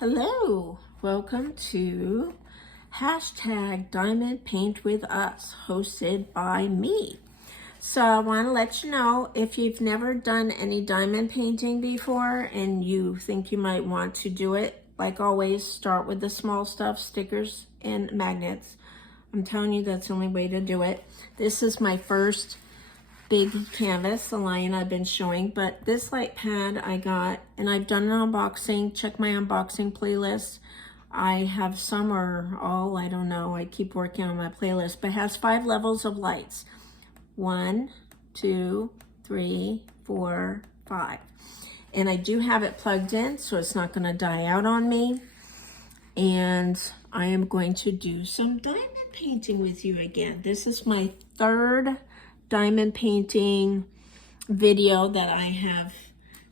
Hello, welcome to hashtag Diamond Paint with Us, hosted by me. So I want to let you know, if you've never done any diamond painting before and you think you might want to do it, like always, start with the small stuff, stickers and magnets. I'm telling you, that's the only way to do it. This is my first big canvas, the line I've been showing, but this light pad I got, and I've done an unboxing. Check my unboxing playlist. I have some or all, I don't know, I keep working on my playlist, but it has 5 levels of lights. 1, 2, 3, 4, 5. And I do have it plugged in, so it's not going to die out on me. And I am going to do some diamond painting with you again. This is my third diamond painting video that I have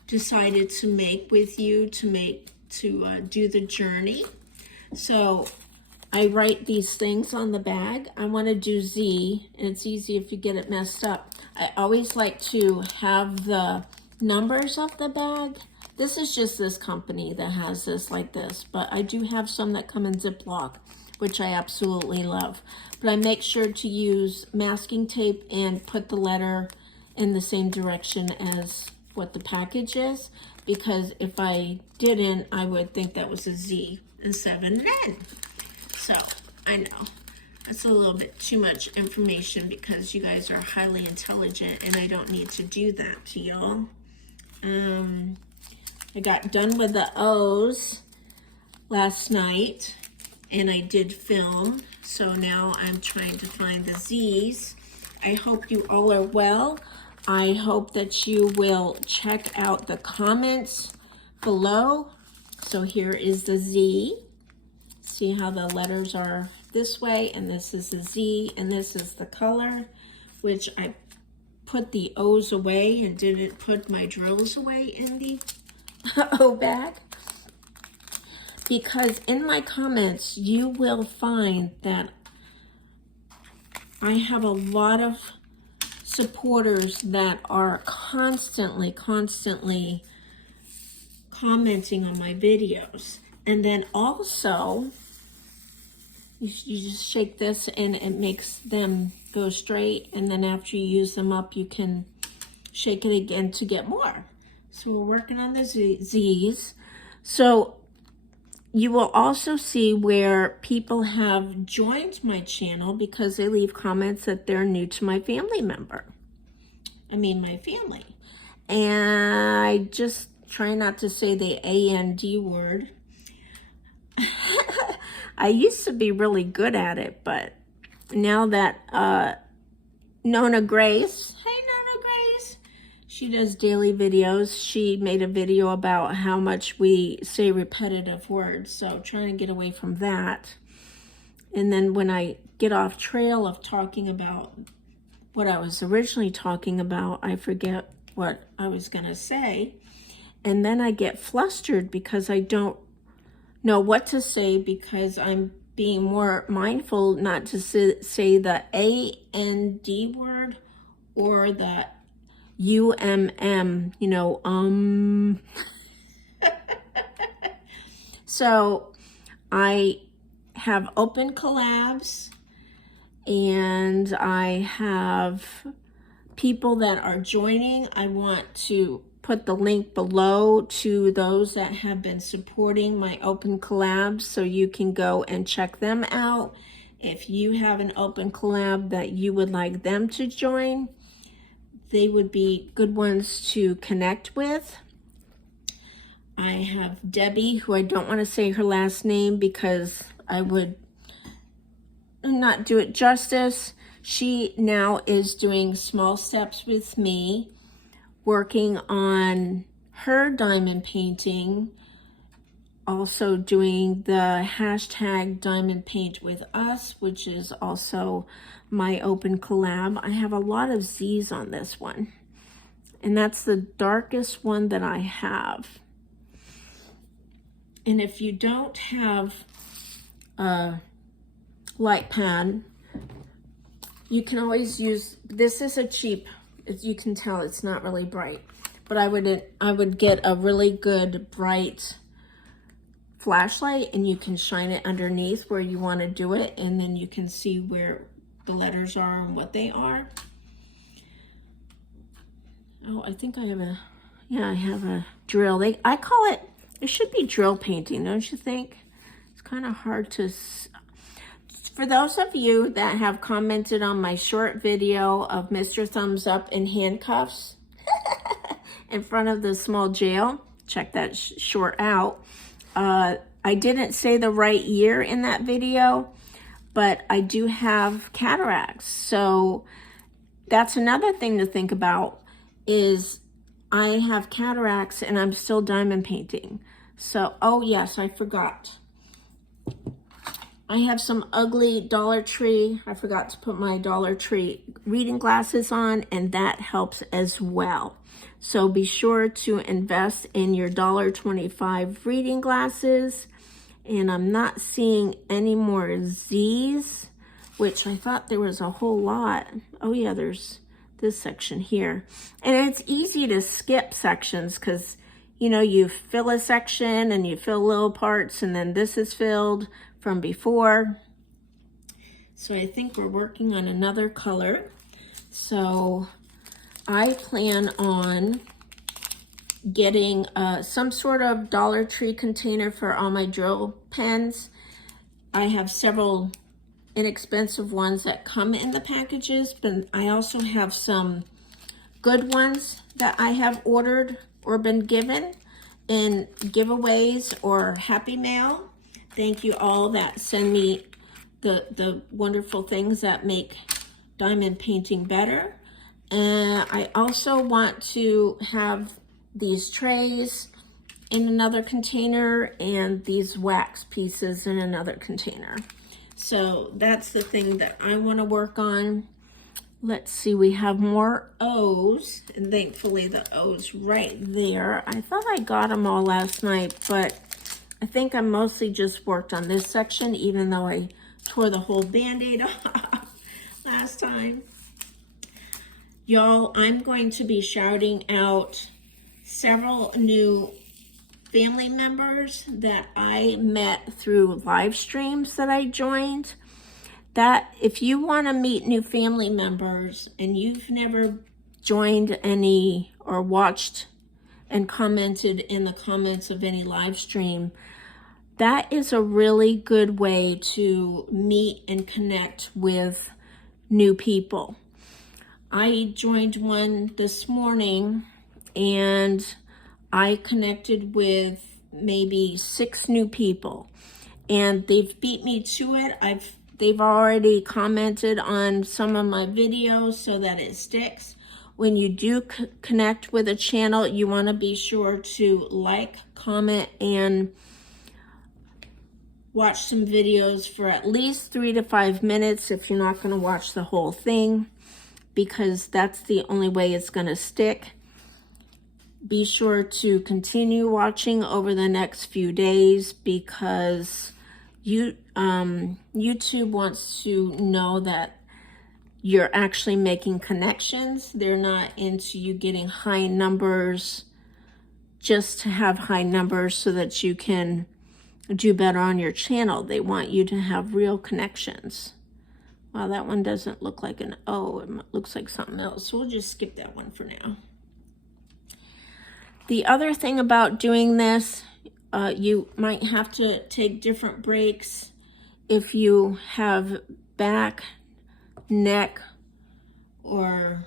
decided to make with you to do the journey. So I write these things on the bag. I want to do Z, and it's easy if you get it messed up. I always like to have the numbers of the bag. This is just this company that has this like this, but I do have some that come in Ziploc, which I absolutely love. But I make sure to use masking tape and put the letter in the same direction as what the package is, because if I didn't, I would think that was a Z instead of an N. So I know that's a little bit too much information because you guys are highly intelligent and I don't need to do that to y'all. I got done with the O's last night and I did film, so now I'm trying to find the Z's. I hope you all are well. I hope that you will check out the comments below. So here is the Z. See how the letters are this way, and this is the Z, and this is the color, which I put the O's away and didn't put my drills away in the O bag. Because in my comments, you will find that I have a lot of supporters that are constantly commenting on my videos. And then also, you just shake this and it makes them go straight. And then after you use them up, you can shake it again to get more. So we're working on the Z's. So you will also see where people have joined my channel because they leave comments that they're new to my family member. My family. And I just try not to say the A-N-D word. I used to be really good at it, but now that Nona Grace, hey Nona Grace, she does daily videos. She made a video about how much we say repetitive words, so trying to get away from that. And then when I get off trail of talking about what I was originally talking about, I forget what I was gonna say. And then I get flustered because I don't know what to say, because I'm being more mindful not to say the A-N-D word or the U-M-M, So I have open collabs and I have people that are joining. I want to put the link below to those that have been supporting my open collabs so you can go and check them out. If you have an open collab that you would like them to join, they would be good ones to connect with. I have Debbie, who I don't want to say her last name because I would not do it justice. She now is doing small steps with me, working on her diamond painting, also doing the hashtag Diamond Paint with Us, which is also my open collab. I have a lot of Z's on this one, and that's the darkest one that I have. And if you don't have a light pad, you can always use, this is a cheap, as you can tell, it's not really bright, but I would get a really good bright flashlight and you can shine it underneath where you want to do it, and then you can see where the letters are and what they are. Oh, I think I have a, yeah, I have a drill. I call it, it should be drill painting, don't you think? It's kind of hard to, for those of you that have commented on my short video of Mr. Thumbs Up in handcuffs in front of the small jail, check that short out. I didn't say the right year in that video, but I do have cataracts. So that's another thing to think about, is I have cataracts and I'm still diamond painting. So, oh yes, I forgot. I have some ugly Dollar Tree. I forgot to put my Dollar Tree reading glasses on, and that helps as well. So be sure to invest in your $1.25 reading glasses. And I'm not seeing any more Z's, which I thought there was a whole lot. Oh yeah, there's this section here. And it's easy to skip sections because, you know, you fill a section and you fill little parts, and then this is filled from before. So I think we're working on another color. So I plan on getting some sort of Dollar Tree container for all my drill pens. I have several inexpensive ones that come in the packages, but I also have some good ones that I have ordered or been given in giveaways or Happy Mail. Thank you all that send me the wonderful things that make diamond painting better. And I also want to have these trays in another container and these wax pieces in another container. So that's the thing that I want to work on. Let's see, we have more O's, and thankfully the O's right there. I thought I got them all last night, but I think I mostly just worked on this section, even though I tore the whole Band-Aid off last time. Y'all, I'm going to be shouting out several new family members that I met through live streams that I joined. That if you want to meet new family members and you've never joined any or watched and commented in the comments of any live stream, that is a really good way to meet and connect with new people. I joined one this morning and I connected with maybe 6 new people, and they've beat me to it. They've already commented on some of my videos so that it sticks. When you do connect with a channel, you want to be sure to like, comment, and watch some videos for at least 3 to 5 minutes if you're not going to watch the whole thing, because that's the only way it's going to stick. Be sure to continue watching over the next few days, because YouTube wants to know that you're actually making connections. They're not into you getting high numbers just to have high numbers so that you can do better on your channel. They want you to have real connections. Wow, that one doesn't look like an O. It looks like something else. So we'll just skip that one for now. The other thing about doing this, you might have to take different breaks if you have back, neck, or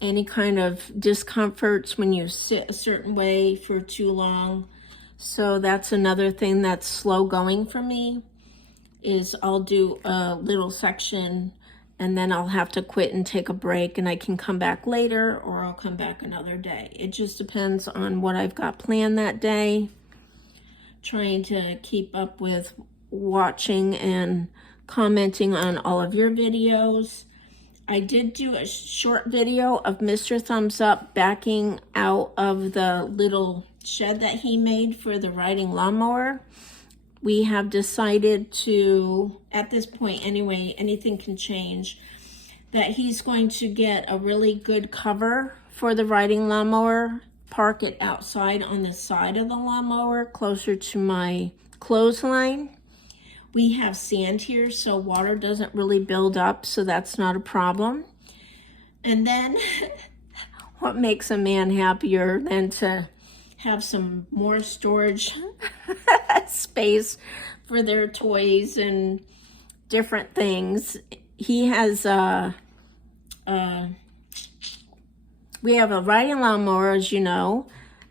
any kind of discomforts when you sit a certain way for too long. So that's another thing that's slow going for me, is I'll do a little section and then I'll have to quit and take a break, and I can come back later or I'll come back another day. It just depends on what I've got planned that day. Trying to keep up with watching and commenting on all of your videos. I did do a short video of Mr. Thumbs Up backing out of the little shed that he made for the riding lawnmower. We have decided to, at this point anyway, anything can change, that he's going to get a really good cover for the riding lawnmower park it outside on the side of the lawnmower, closer to my clothesline. We have sand here, so water doesn't really build up, so that's not a problem. And then what makes a man happier than to have some more storage space for their toys and different things? He has we have a riding lawnmower, as you know,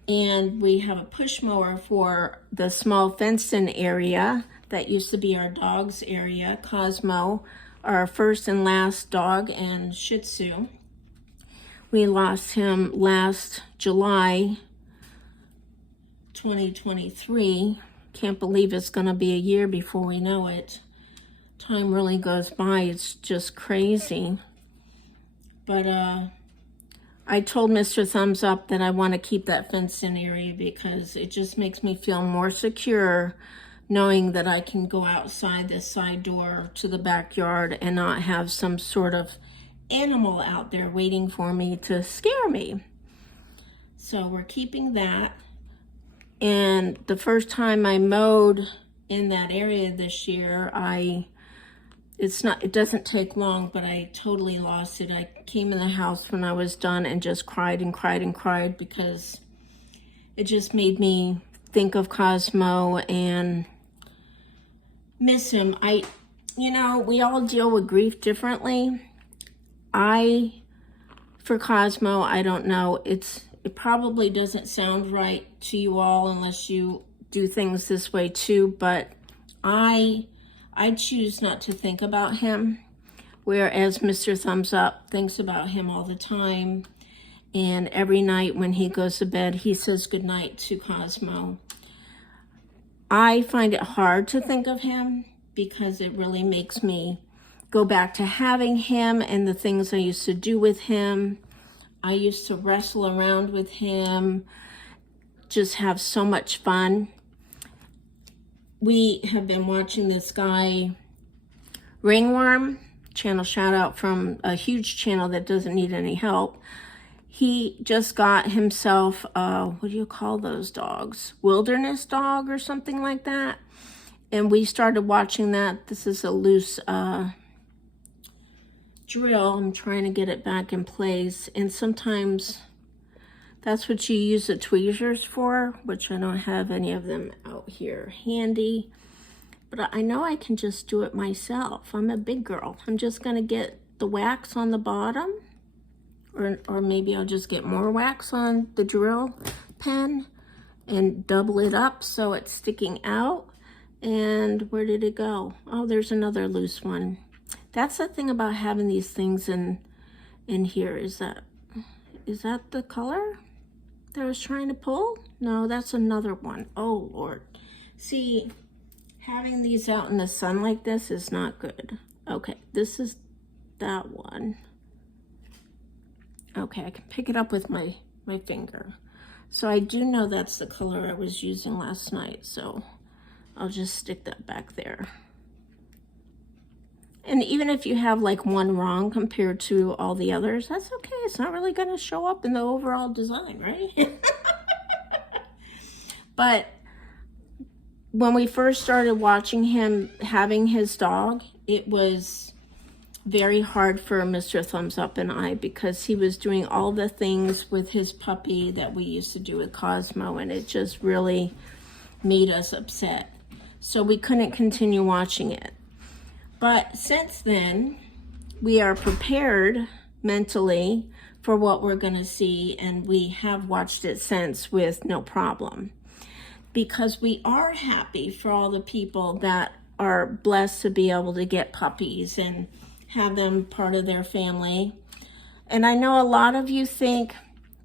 and we have a push mower for the small fenced-in area that used to be our dog's area. Cosmo, our first and last dog, and Shih Tzu. We lost him last July 2023. Can't believe it's going to be a year before we know it. Time really goes by. It's just crazy. But I told Mr. Thumbs Up that I want to keep that fenced-in area because it just makes me feel more secure knowing that I can go outside this side door to the backyard and not have some sort of animal out there waiting for me to scare me. So we're keeping that. And the first time I mowed in that area this year, it doesn't take long, but I totally lost it. I came in the house when I was done and just cried and cried and cried because it just made me think of Cosmo and miss him. You know, we all deal with grief differently. For Cosmo, I don't know. It probably doesn't sound right to you all unless you do things this way too, but I choose not to think about him, whereas Mr. Thumbs Up thinks about him all the time. And every night when he goes to bed, he says goodnight to Cosmo. I find it hard to think of him because it really makes me go back to having him and the things I used to do with him. I used to wrestle around with him, just have so much fun. We have been watching this guy, Ringworm, channel shout out from a huge channel that doesn't need any help. He just got himself, what do you call those dogs? Wilderness dog or something like that. And we started watching that. This is a loose drill. I'm trying to get it back in place. And sometimes that's what you use the tweezers for, which I don't have any of them out here handy. But I know I can just do it myself. I'm a big girl. I'm just going to get the wax on the bottom. Or maybe I'll just get more wax on the drill pen and double it up so it's sticking out. And where did it go? Oh, there's another loose one. That's the thing about having these things in here. Is that the color that I was trying to pull? No, that's another one. Oh, Lord. See, having these out in the sun like this is not good. Okay, this is that one. Okay, I can pick it up with my finger. So I do know that's the color I was using last night, so I'll just stick that back there. And even if you have like one wrong compared to all the others, that's okay. It's not really going to show up in the overall design, right? But when we first started watching him having his dog, it was very hard for Mr. Thumbs Up and I because he was doing all the things with his puppy that we used to do with Cosmo, and it just really made us upset. So we couldn't continue watching it. But since then, we are prepared mentally for what we're going to see, and we have watched it since with no problem. Because we are happy for all the people that are blessed to be able to get puppies and have them part of their family. And I know a lot of you think,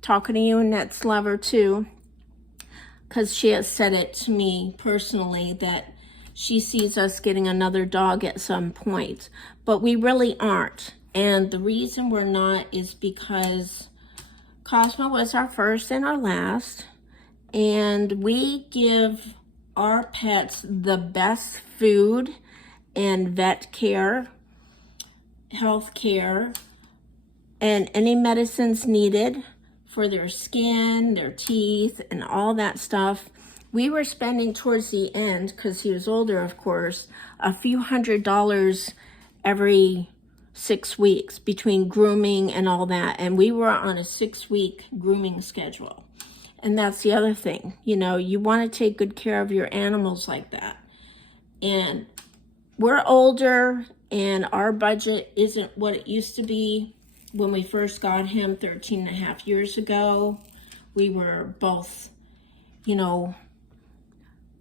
talking to you, Annette's lover too, because she has said it to me personally, that she sees us getting another dog at some point, but we really aren't. And the reason we're not is because Cosmo was our first and our last, and we give our pets the best food and vet care, health care, and any medicines needed for their skin, their teeth, and all that stuff. We were spending towards the end, because he was older, of course, a few $100s every 6 weeks between grooming and all that. And we were on a 6-week grooming schedule. And that's the other thing. You know, you want to take good care of your animals like that. And we're older, and our budget isn't what it used to be when we first got him 13 and a half years ago. We were both, you know,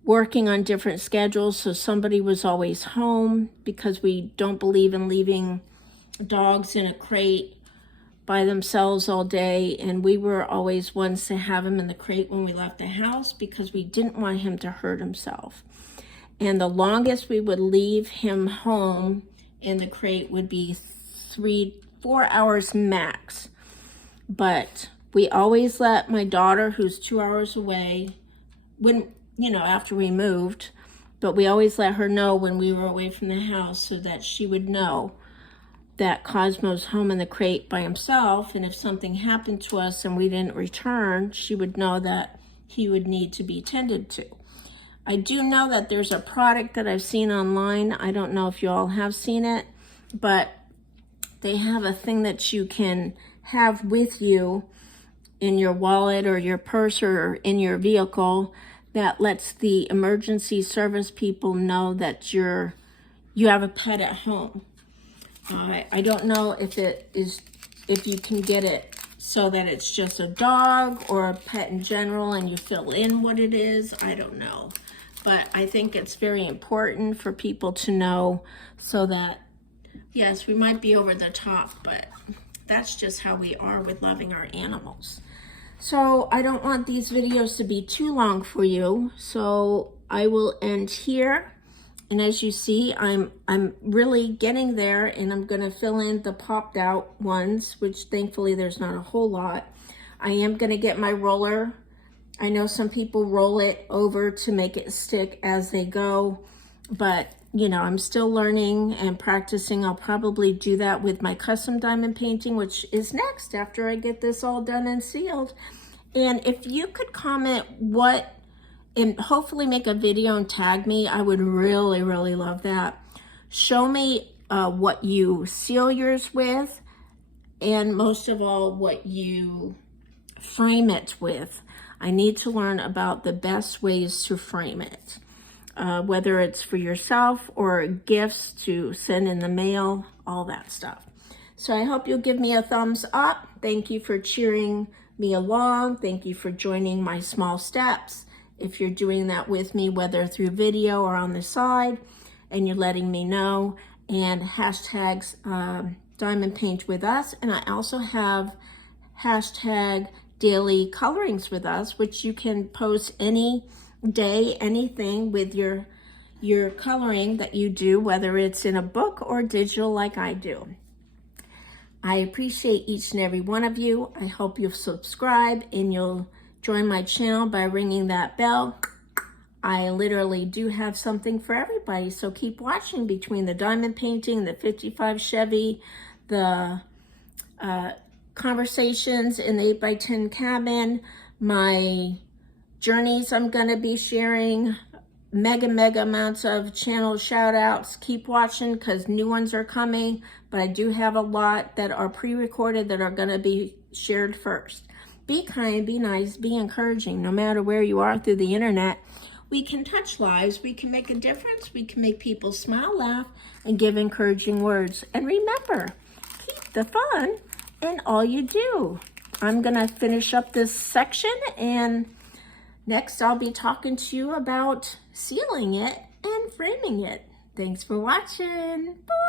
working on different schedules, so somebody was always home, because we don't believe in leaving dogs in a crate by themselves all day. And we were always ones to have him in the crate when we left the house, because we didn't want him to hurt himself. And the longest we would leave him home in the crate would be 3-4 hours max. But we always let my daughter, who's 2 hours away, when, you know, after we moved, but we always let her know when we were away from the house, so that she would know that Cosmo's home in the crate by himself. And if something happened to us and we didn't return, she would know that he would need to be tended to. I do know that there's a product that I've seen online. I don't know if you all have seen it, but they have a thing that you can have with you in your wallet or your purse or in your vehicle that lets the emergency service people know that you have a pet at home. I don't know if you can get it so that it's just a dog or a pet in general, and you fill in what it is. I don't know. But I think it's very important for people to know, so that, yes, we might be over the top, but that's just how we are with loving our animals. So I don't want these videos to be too long for you, so I will end here. And as you see, I'm really getting there, and I'm going to fill in the popped out ones, which thankfully there's not a whole lot. I am going to get my roller. I know some people roll it over to make it stick as they go, but you know, I'm still learning and practicing. I'll probably do that with my custom diamond painting, which is next after I get this all done and sealed. And if you could comment what, and hopefully make a video and tag me, I would really, really love that. Show me what you seal yours with, and most of all, what you frame it with. I need to learn about the best ways to frame it, whether it's for yourself or gifts to send in the mail, all that stuff. So I hope you'll give me a thumbs up. Thank you for cheering me along. Thank you for joining my small steps. If you're doing that with me, whether through video or on the side, and you're letting me know, and hashtags Diamond Paint with Us. And I also have hashtag Daily Colorings with Us, which you can post any day, anything with your coloring that you do, whether it's in a book or digital like I do. I appreciate each and every one of you. I hope you'll subscribe and you'll join my channel by ringing that bell. I literally do have something for everybody, so keep watching between the diamond painting, the 55 Chevy, the conversations in the 8x10 cabin, my journeys I'm going to be sharing, mega amounts of channel shout outs. Keep watching because new ones are coming, but I do have a lot that are pre-recorded that are going to be shared first. Be kind, be nice, be encouraging. No matter where you are through the internet, we can touch lives, we can make a difference, we can make people smile, laugh, and give encouraging words. And remember, keep the fun in all you do. I'm going to finish up this section, and next I'll be talking to you about sealing it and framing it. Thanks for watching. Bye.